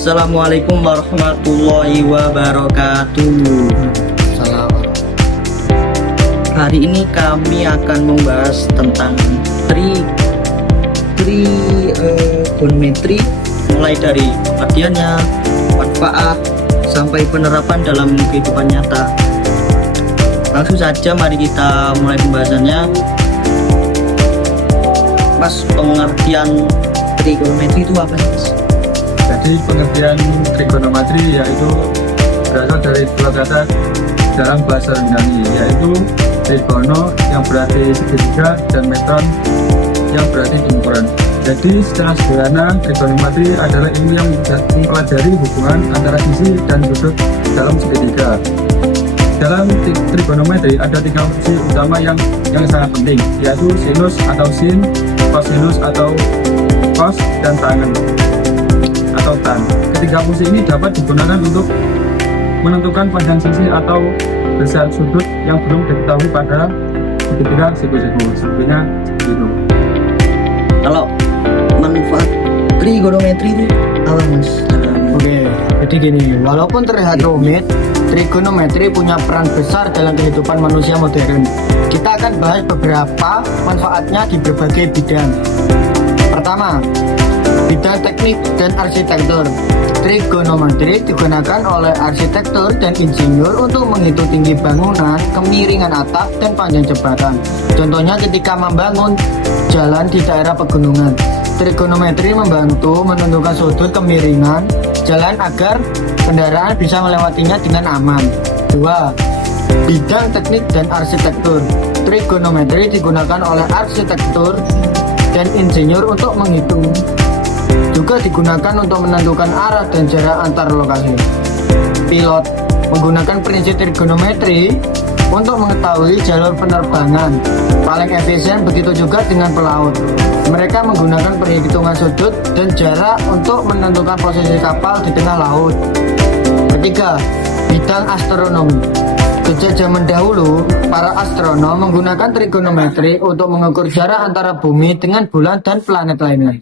Assalamualaikum warahmatullahi wabarakatuh. Salam. Hari ini kami akan membahas tentang trigonometri, mulai dari pengertiannya, manfaat, sampai penerapan dalam kehidupan nyata. Langsung saja mari kita mulai pembahasannya. Mas, pengertian trigonometri itu apa, Mas? Jadi pengertian trigonometri yaitu berasal dari dua kata dalam bahasa Yunani, yaitu trigono yang berarti segitiga dan metron yang berarti lingkaran. Jadi secara sederhana trigonometri adalah ilmu yang mempelajari hubungan antara sisi dan sudut dalam segitiga. Dalam trigonometri ada tiga fungsi utama yang sangat penting, yaitu sinus atau sin, kosinus atau cos, dan tangen atau tan. Ketiga fungsi ini dapat digunakan untuk menentukan panjang sisi atau besar sudut yang belum diketahui pada segitiga siku-siku. Sepertinya gitu. Kalau manfaat trigonometri itu apa, Mas? Oke, jadi gini, walaupun terlihat rumit, trigonometri punya peran besar dalam kehidupan manusia modern. Kita akan bahas beberapa manfaatnya di berbagai bidang. Pertama, bidang teknik dan arsitektur. Trigonometri digunakan oleh arsitektur dan insinyur untuk menghitung tinggi bangunan, kemiringan atap, dan panjang jembatan. Contohnya ketika membangun jalan di daerah pegunungan. Trigonometri membantu menentukan sudut kemiringan jalan agar kendaraan bisa melewatinya dengan aman. 2. Bidang teknik dan arsitektur. Trigonometri digunakan oleh arsitektur dan insinyur untuk menghitung. Juga digunakan untuk menentukan arah dan jarak antar lokasi. Pilot menggunakan prinsip trigonometri untuk mengetahui jalur penerbangan paling efisien, begitu juga dengan pelaut. Mereka menggunakan perhitungan sudut dan jarak untuk menentukan posisi kapal di tengah laut. Ketiga, bidang astronomi. Sejak zaman dahulu, para astronom menggunakan trigonometri untuk mengukur jarak antara bumi dengan bulan dan planet lainnya.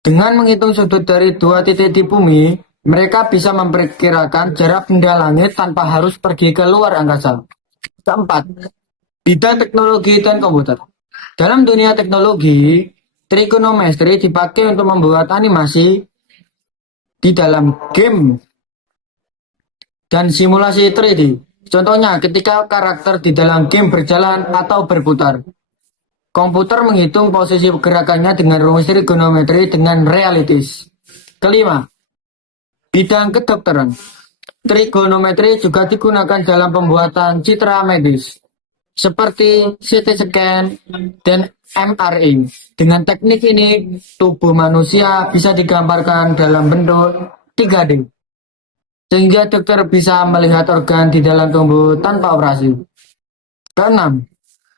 Dengan menghitung sudut dari dua titik di bumi, mereka bisa memperkirakan jarak benda langit tanpa harus pergi ke luar angkasa. Keempat, bidang teknologi dan komputer. Dalam dunia teknologi, trigonometri dipakai untuk membuat animasi di dalam game dan simulasi 3D. Contohnya, ketika karakter di dalam game berjalan atau berputar, komputer menghitung posisi gerakannya dengan rumus trigonometri dengan realistis. Kelima, bidang kedokteran. Trigonometri juga digunakan dalam pembuatan citra medis seperti CT scan dan MRI. Dengan teknik ini, tubuh manusia bisa digambarkan dalam bentuk 3D, sehingga dokter bisa melihat organ di dalam tubuh tanpa operasi. Keenam,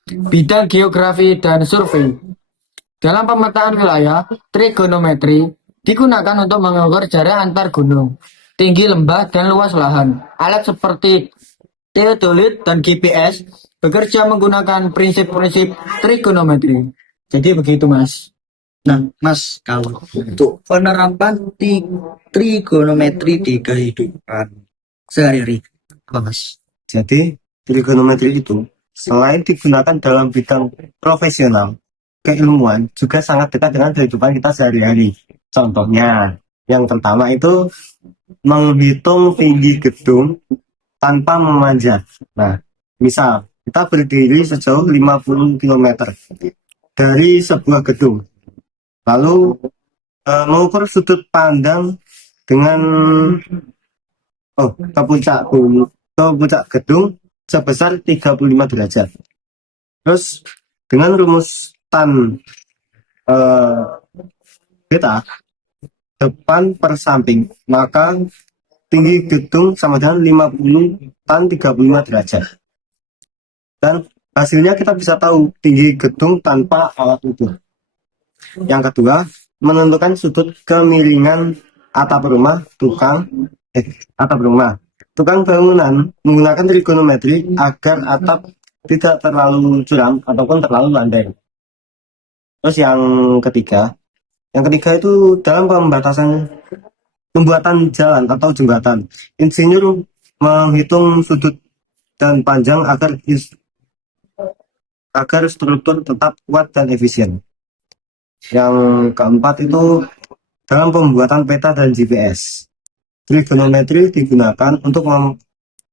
bidang geografi dan survei. Dalam pemetaan wilayah, trigonometri digunakan untuk mengukur jarak antar gunung, tinggi lembah, dan luas lahan. Alat seperti teodolit dan GPS bekerja menggunakan prinsip-prinsip trigonometri. Jadi begitu, Mas. Nah, Mas, kalau untuk penerapan trigonometri di kehidupan sehari-hari, apa, Mas? Jadi, trigonometri itu selain digunakan dalam bidang profesional, keilmuan juga sangat dekat dengan kehidupan kita sehari-hari. Contohnya, yang pertama itu menghitung tinggi gedung tanpa memanjat. Nah, misal kita berdiri sejauh 50 km dari sebuah gedung, lalu mengukur sudut pandang dengan ke puncak gedung sebesar 35 derajat. Terus dengan rumus tan beta depan per samping, maka tinggi gedung sama dengan 50 tan 35 derajat. Dan hasilnya kita bisa tahu tinggi gedung tanpa alat ukur. Yang kedua, menentukan sudut kemiringan atap rumah. Tukang bangunan menggunakan trigonometri agar atap tidak terlalu curam ataupun terlalu landai. Terus yang ketiga itu dalam pembatasan pembuatan jalan atau jembatan. Insinyur menghitung sudut dan panjang agar struktur tetap kuat dan efisien. Yang keempat itu dalam pembuatan peta dan GPS. Trigonometri digunakan untuk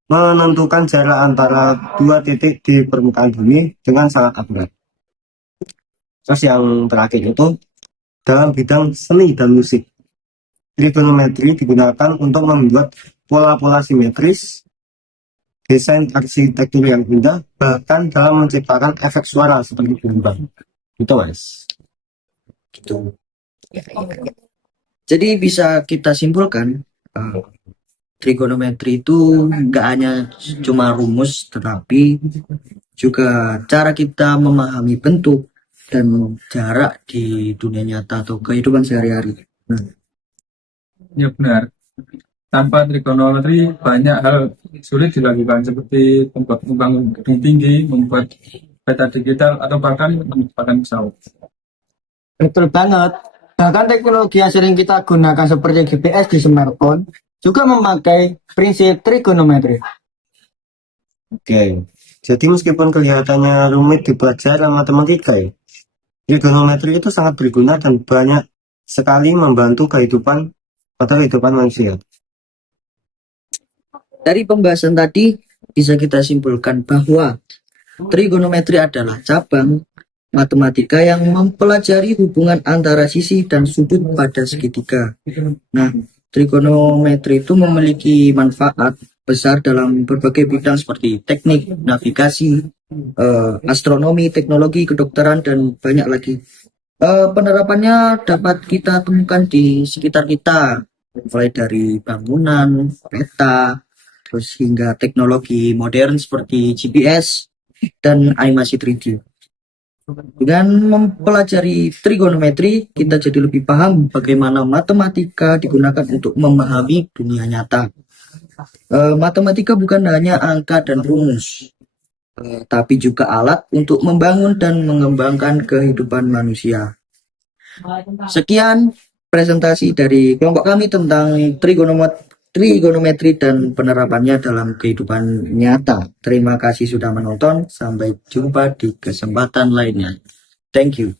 menentukan jarak antara dua titik di permukaan bumi dengan sangat akurat. Terus yang terakhir itu dalam bidang seni dan musik. Trigonometri digunakan untuk membuat pola-pola simetris, desain arsitektur yang indah, bahkan dalam menciptakan efek suara seperti gelombang. Gitu, Mas. Gitu. Jadi bisa kita simpulkan trigonometri itu nggak hanya cuma rumus, tetapi juga cara kita memahami bentuk dan jarak di dunia nyata atau kehidupan sehari-hari. Nah, Ya benar. Tanpa trigonometri banyak hal sulit dilakukan seperti membangun gedung tinggi, membuat peta digital atau bahkan menciptakan pesawat. Betul banget. Bahkan teknologi yang sering kita gunakan seperti GPS di smartphone juga memakai prinsip trigonometri. Oke. Jadi meskipun kelihatannya rumit di pelajaran matematika, ya, trigonometri itu sangat berguna dan banyak sekali membantu kehidupan manusia. dari pembahasan tadi bisa kita simpulkan bahwa trigonometri adalah cabang matematika yang mempelajari hubungan antara sisi dan sudut pada segitiga. Nah, trigonometri itu memiliki manfaat besar dalam berbagai bidang seperti teknik, navigasi, astronomi, teknologi, kedokteran, dan banyak lagi. Penerapannya dapat kita temukan di sekitar kita, mulai dari bangunan, peta, terus hingga teknologi modern seperti GPS dan animasi 3D. Dengan mempelajari trigonometri, kita jadi lebih paham bagaimana matematika digunakan untuk memahami dunia nyata. Matematika bukan hanya angka dan rumus, tapi juga alat untuk membangun dan mengembangkan kehidupan manusia. Sekian presentasi dari kelompok kami tentang trigonometri dan penerapannya dalam kehidupan nyata. Terima kasih sudah menonton. Sampai jumpa di kesempatan lainnya. Thank you.